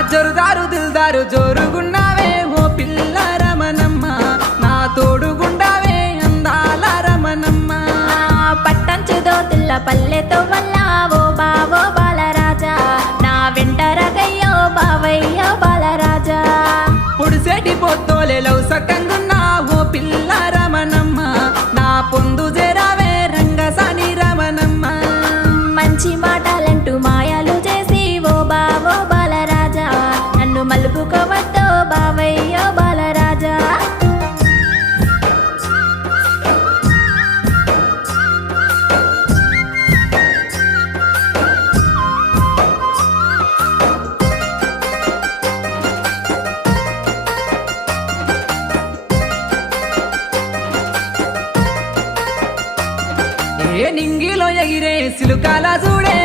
జరుదారు దిల్దారు జోరుగున్నావే ఓ పిల్ల రమణమ్మ, నా తోడుగుండావే అందాల రమణమ్మ. పట్టంచు దోతుల్ల పల్లెతో మల్లా ఓ బావో బాలరాజా, నా వెంట రగయ్యో బావయ్యో బాలరాజా. పొడిసేటి పొత్తోలే లవ్ సక్కంగున్నా ఓ పిల్ల రమణమ్మ, నా పొందు జరావే రంగసాని రమణమ్మ. మంచి మాటలంటూ మాయాలు చేసి ఓ బావో బాలరాజా, నన్ను మలుపుకోవద్దో బావయ్యో బాలరాజా. ఏ నింగిలో ఎగిరే సిలుకాల చూడే